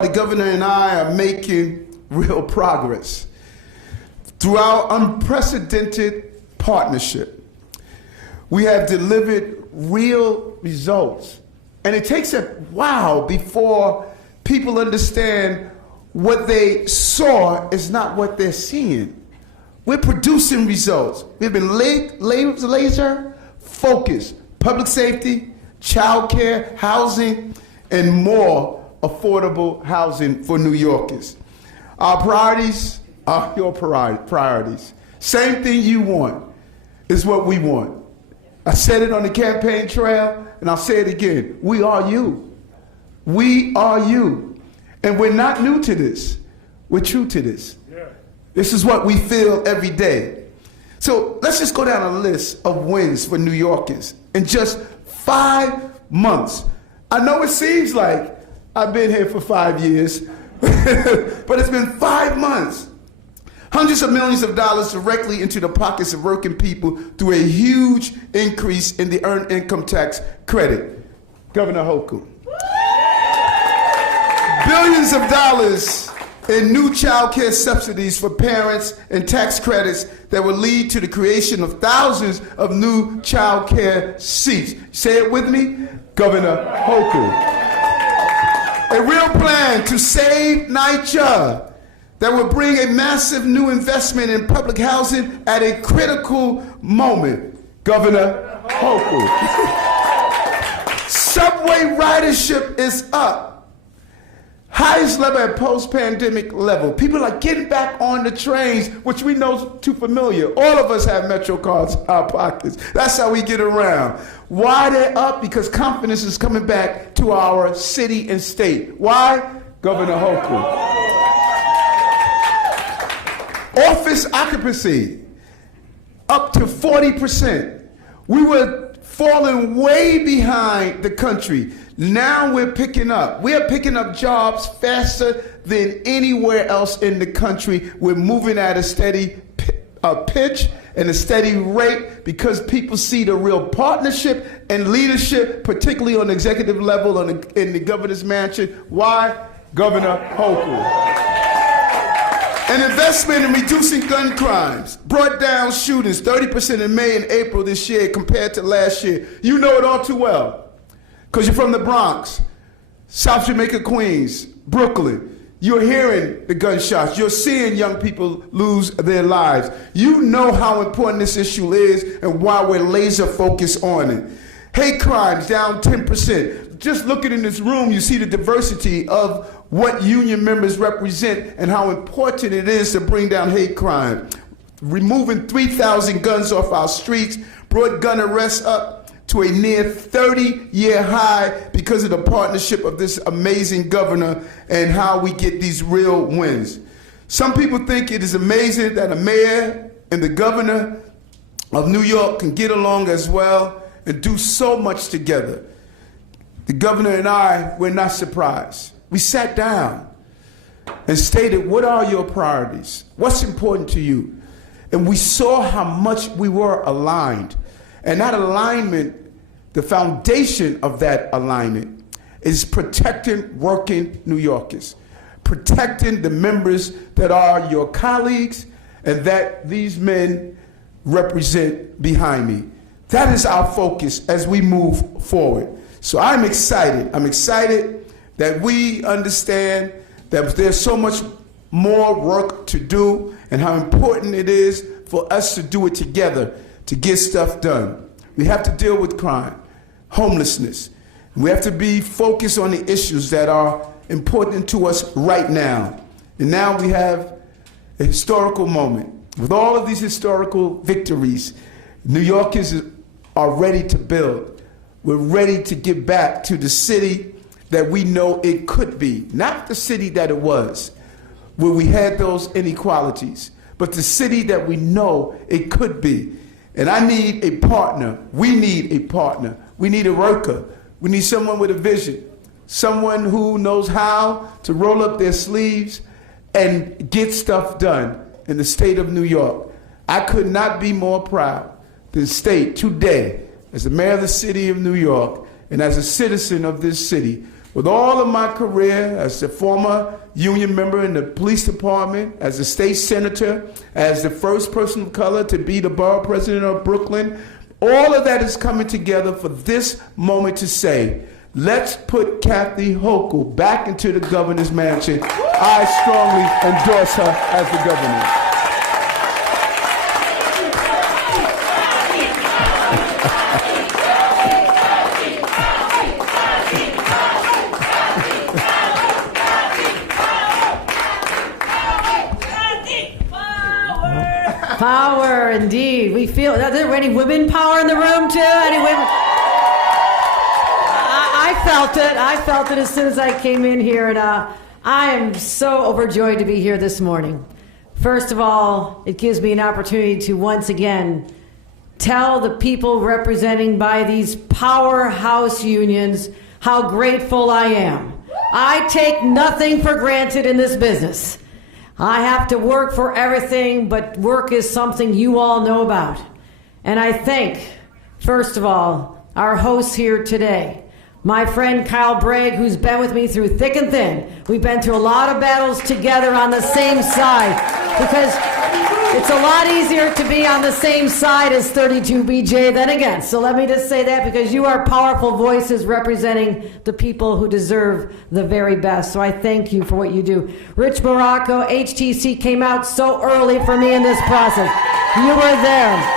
The governor and I are making real progress. Through our unprecedented partnership, we have delivered real results. And it takes a while before people understand what they saw is not what they're seeing. We're producing results. We've been laser focused. Public safety, childcare, housing, and more affordable housing for New Yorkers. Our priorities are your priorities. Same thing you want is what we want. I said it on the campaign trail, and I'll say it again. We are you. We are you. And we're not new to this. We're true to this. This is what we feel every day. So let's just go down a list of wins for New Yorkers in just 5 months. I know it seems like I've been here for 5 years, but it's been 5 months. Hundreds of millions of dollars directly into the pockets of working people through a huge increase in the earned income tax credit. Governor Hochul. Billions of dollars in new child care subsidies for parents and tax credits that will lead to the creation of thousands of new child care seats. Say it with me, Governor Hochul. A real plan to save NYCHA that will bring a massive new investment in public housing at a critical moment. Governor Hochul. Subway ridership is up. Highest level at post-pandemic level. People are getting back on the trains, which we know is too familiar. All of us have Metro cards in our pockets. That's how we get around. Why they're up? Because confidence is coming back to our city and state. Why? Governor Hochul. Office occupancy up to 40%. We were falling way behind the country. Now we're picking up. We are picking up jobs faster than anywhere else in the country. We're moving at a steady pitch and a steady rate because people see the real partnership and leadership, particularly on the executive level in the governor's mansion. Why? Governor Hochul. An investment in reducing gun crimes brought down shootings 30% in May and April this year compared to last year. You know it all too well because you're from the Bronx, South Jamaica, Queens, Brooklyn. You're hearing the gunshots. You're seeing young people lose their lives. You know how important this issue is and why we're laser focused on it. Hate crimes down 10%. Just looking in this room, you see the diversity of what union members represent and how important it is to bring down hate crime. Removing 3,000 guns off our streets brought gun arrests up to a near 30-year high because of the partnership of this amazing governor and how we get these real wins. Some people think it is amazing that a mayor and the governor of New York can get along as well and do so much together. The governor and I were not surprised. We sat down and stated, what are your priorities? What's important to you? And we saw how much we were aligned. And that alignment, the foundation of that alignment is protecting working New Yorkers, protecting the members that are your colleagues and that these men represent behind me. That is our focus as we move forward. So I'm excited. I'm excited that we understand that there's so much more work to do and how important it is for us to do it together to get stuff done. We have to deal with crime, homelessness. We have to be focused on the issues that are important to us right now. And now we have a historical moment. With all of these historical victories, New Yorkers are ready to build. We're ready to get back to the city that we know it could be. Not the city that it was, where we had those inequalities, but the city that we know it could be. And I need a partner. We need a partner. We need a worker. We need someone with a vision, someone who knows how to roll up their sleeves and get stuff done in the state of New York. I could not be more proud to state today, as the mayor of the city of New York and as a citizen of this city, With all of my career as a former union member in the police department, as a state senator, as the first person of color to be the borough president of Brooklyn, all of that is coming together for this moment to say, let's put Kathy Hochul back into the governor's mansion. I strongly endorse her as the governor. Power, indeed. We feel. Are there any women power in the room too? Any women? I felt it. I felt it as soon as I came in here, and I am so overjoyed to be here this morning. First of all, it gives me an opportunity to once again tell the people representing by these powerhouse unions how grateful I am. I take nothing for granted in this business. I have to work for everything, but work is something you all know about. And I thank, first of all, our hosts here today. My friend Kyle Bragg, who's been with me through thick and thin. We've been through a lot of battles together on the same side, because it's a lot easier to be on the same side as 32BJ than against. So let me just say that, because you are powerful voices representing the people who deserve the very best. So I thank you for what you do. Rich Morocco, HTC came out so early for me in this process. You were there.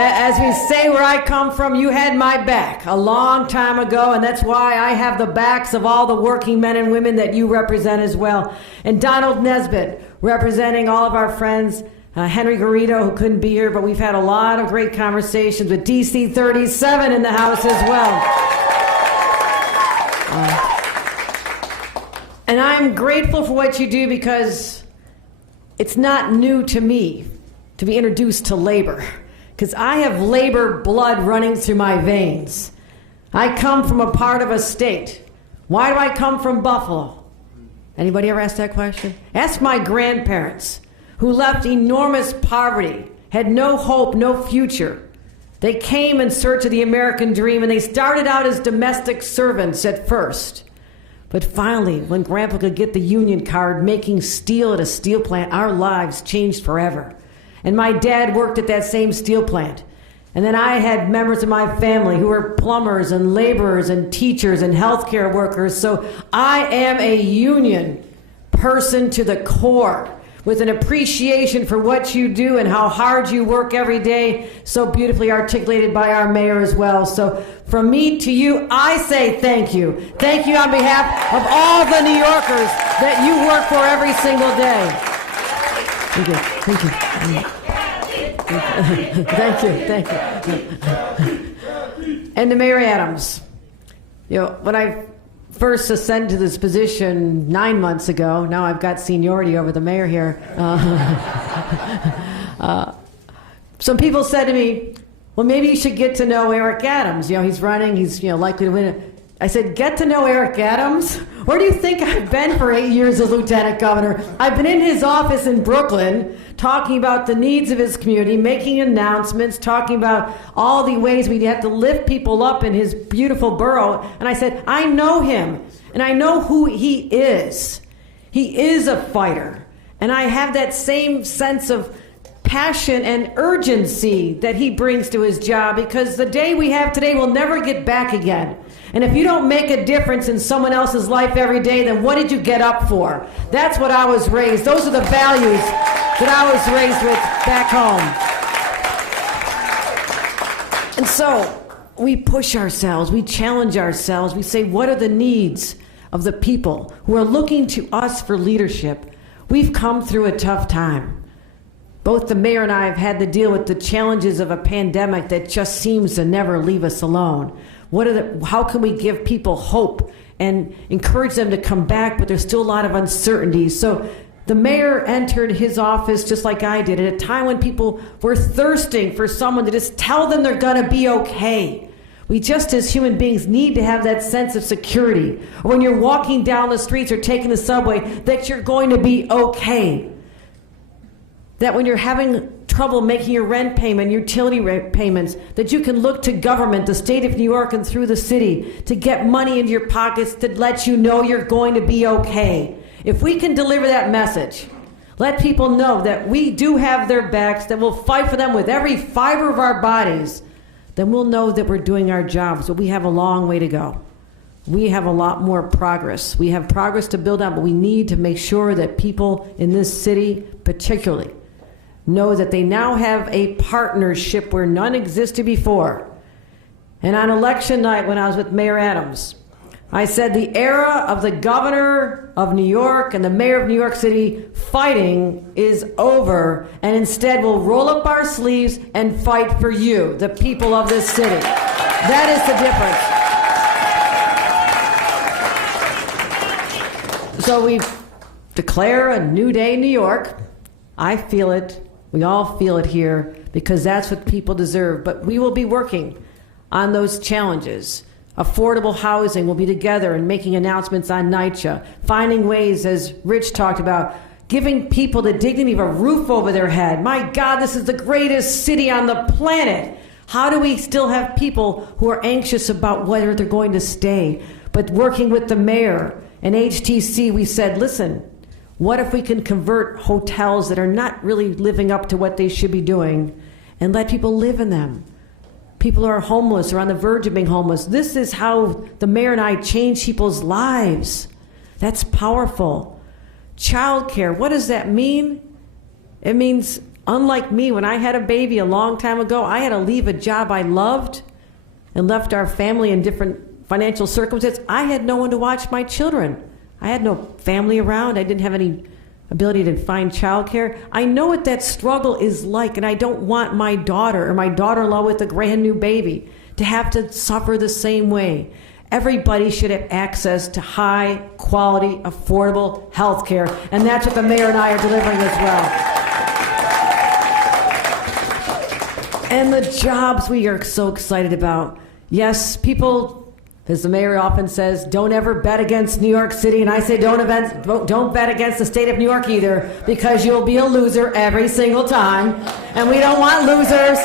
As we say where I come from, you had my back a long time ago, and that's why I have the backs of all the working men and women that you represent as well. And Donald Nesbitt, representing all of our friends, Henry Garrido, who couldn't be here, but we've had a lot of great conversations with DC 37 in the house as well. And I'm grateful for what you do, because it's not new to me to be introduced to labor. Because I have labor blood running through my veins. I come from a part of a state. Why do I come from Buffalo? Anybody ever asked that question? Ask my grandparents, who left enormous poverty, had no hope, no future. They came in search of the American dream, and they started out as domestic servants at first. But finally, when Grandpa could get the union card making steel at a steel plant, our lives changed forever. And my dad worked at that same steel plant. And then I had members of my family who were plumbers and laborers and teachers and healthcare workers. So I am a union person to the core, with an appreciation for what you do and how hard you work every day, so beautifully articulated by our mayor as well. So from me to you, I say thank you. Thank you on behalf of all the New Yorkers that you work for every single day. Thank you. Thank you. Thank you. And to Mayor Adams, when I first ascended to this position 9 months ago, now I've got seniority over the mayor here. Some people said to me, well, maybe you should get to know Eric Adams. He's running, he's likely to win it. I said, get to know Eric Adams? Where do you think I've been for 8 years as lieutenant governor? I've been in his office in Brooklyn, talking about the needs of his community, making announcements, talking about all the ways we have to lift people up in his beautiful borough. And I said, I know him, and I know who he is. He is a fighter. And I have that same sense of passion and urgency that he brings to his job, because the day we have today will never get back again. And if you don't make a difference in someone else's life every day, then what did you get up for? That's what I was raised. Those are the values that I was raised with back home. And so we push ourselves, we challenge ourselves, we say, what are the needs of the people who are looking to us for leadership? We've come through a tough time. Both the mayor and I have had to deal with the challenges of a pandemic that just seems to never leave us alone. How can we give people hope and encourage them to come back, but there's still a lot of uncertainty. So the mayor entered his office just like I did, at a time when people were thirsting for someone to just tell them they're gonna be okay. We just as human beings need to have that sense of security, or when you're walking down the streets or taking the subway, that you're going to be okay. that when you're having trouble making your rent payment, utility payments, that you can look to government, the state of New York and through the city, to get money into your pockets to let you know you're going to be okay. If we can deliver that message, let people know that we do have their backs, that we'll fight for them with every fiber of our bodies, then we'll know that we're doing our jobs. But we have a long way to go. We have a lot more progress. We have progress to build on, but we need to make sure that people in this city particularly know that they now have a partnership where none existed before. And on election night when I was with Mayor Adams, I said the era of the governor of New York and the mayor of New York City fighting is over, and instead we'll roll up our sleeves and fight for you, the people of this city. That is the difference. So we declare a new day in New York. I feel it. We all feel it here because that's what people deserve. But we will be working on those challenges. Affordable housing, we'll be together and making announcements on NYCHA, finding ways, as Rich talked about, giving people the dignity of a roof over their head. My God, this is the greatest city on the planet. How do we still have people who are anxious about whether they're going to stay? But working with the mayor and HTC, we said, listen, what if we can convert hotels that are not really living up to what they should be doing and let people live in them? People who are homeless or on the verge of being homeless. This is how the mayor and I change people's lives. That's powerful. Childcare, what does that mean? It means, unlike me, when I had a baby a long time ago, I had to leave a job I loved and left our family in different financial circumstances. I had no one to watch my children. I had no family around. I didn't have any ability to find childcare. I know what that struggle is like, and I don't want my daughter or my daughter-in-law with a brand new baby to have to suffer the same way. Everybody should have access to high-quality, affordable health care, and that's what the mayor and I are delivering as well. And the jobs we are so excited about. Yes, people, as the mayor often says, don't ever bet against New York City, and I say don't bet against the state of New York either, because you'll be a loser every single time, and we don't want losers.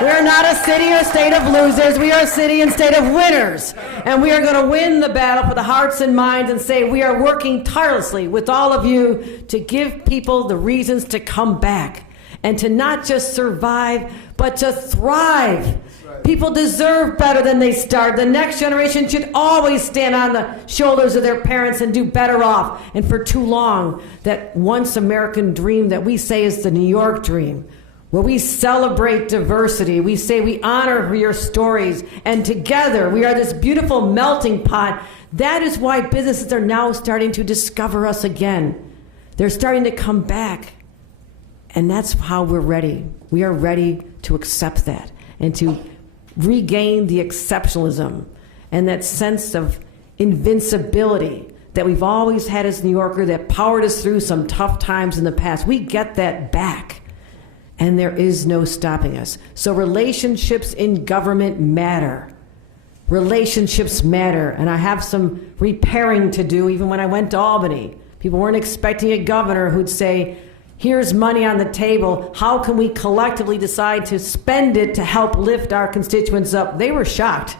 We're not a city or state of losers. We are a city and state of winners, and we are going to win the battle for the hearts and minds and say we are working tirelessly with all of you to give people the reasons to come back and to not just survive, but to thrive. People deserve better than they start. The next generation should always stand on the shoulders of their parents and do better off. And for too long, that once American dream that we say is the New York dream, where we celebrate diversity, we say we honor your stories, and together we are this beautiful melting pot. That is why businesses are now starting to discover us again. They're starting to come back. And that's how we're ready. We are ready to accept that and to regain the exceptionalism and that sense of invincibility that we've always had as New Yorker that powered us through some tough times in the past. We get that back, and there is no stopping us. So relationships in government matter. Relationships matter, and I have some repairing to do. Even when I went to Albany, people weren't expecting a governor who'd say, here's money on the table. How can we collectively decide to spend it to help lift our constituents up? They were shocked.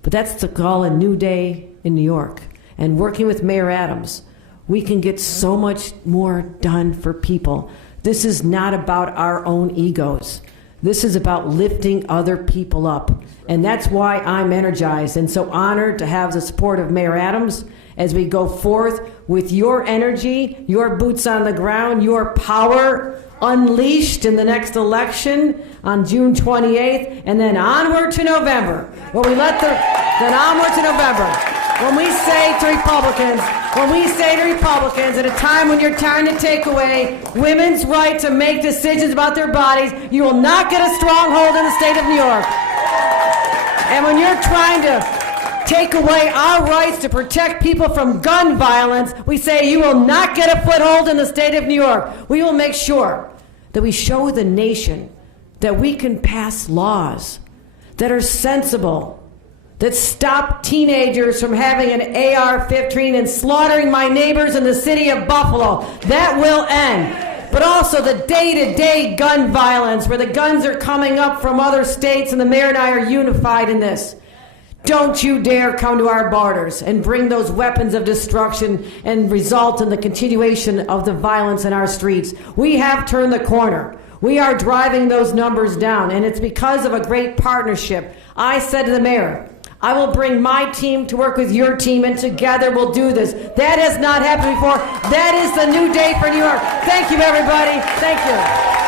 But that's to call a new day in New York. And working with Mayor Adams, we can get so much more done for people. This is not about our own egos. This is about lifting other people up. And that's why I'm energized and so honored to have the support of Mayor Adams as we go forth with your energy, your boots on the ground, your power unleashed in the next election on June 28th, and then onward to November. Then onward to November. When we say to Republicans, at a time when you're trying to take away women's right to make decisions about their bodies, you will not get a stronghold in the state of New York. And when you're trying to take away our rights to protect people from gun violence, we say you will not get a foothold in the state of New York. We will make sure that we show the nation that we can pass laws that are sensible, that stop teenagers from having an AR-15 and slaughtering my neighbors in the city of Buffalo. That will end. but also the day-to-day gun violence where the guns are coming up from other states, and the mayor and I are unified in this. Don't you dare come to our borders and bring those weapons of destruction and result in the continuation of the violence in our streets. We have turned the corner. We are driving those numbers down, and it's because of a great partnership. I said to the mayor, I will bring my team to work with your team, and together we'll do this. That has not happened before. That is the new day for New York. Thank you, everybody. Thank you.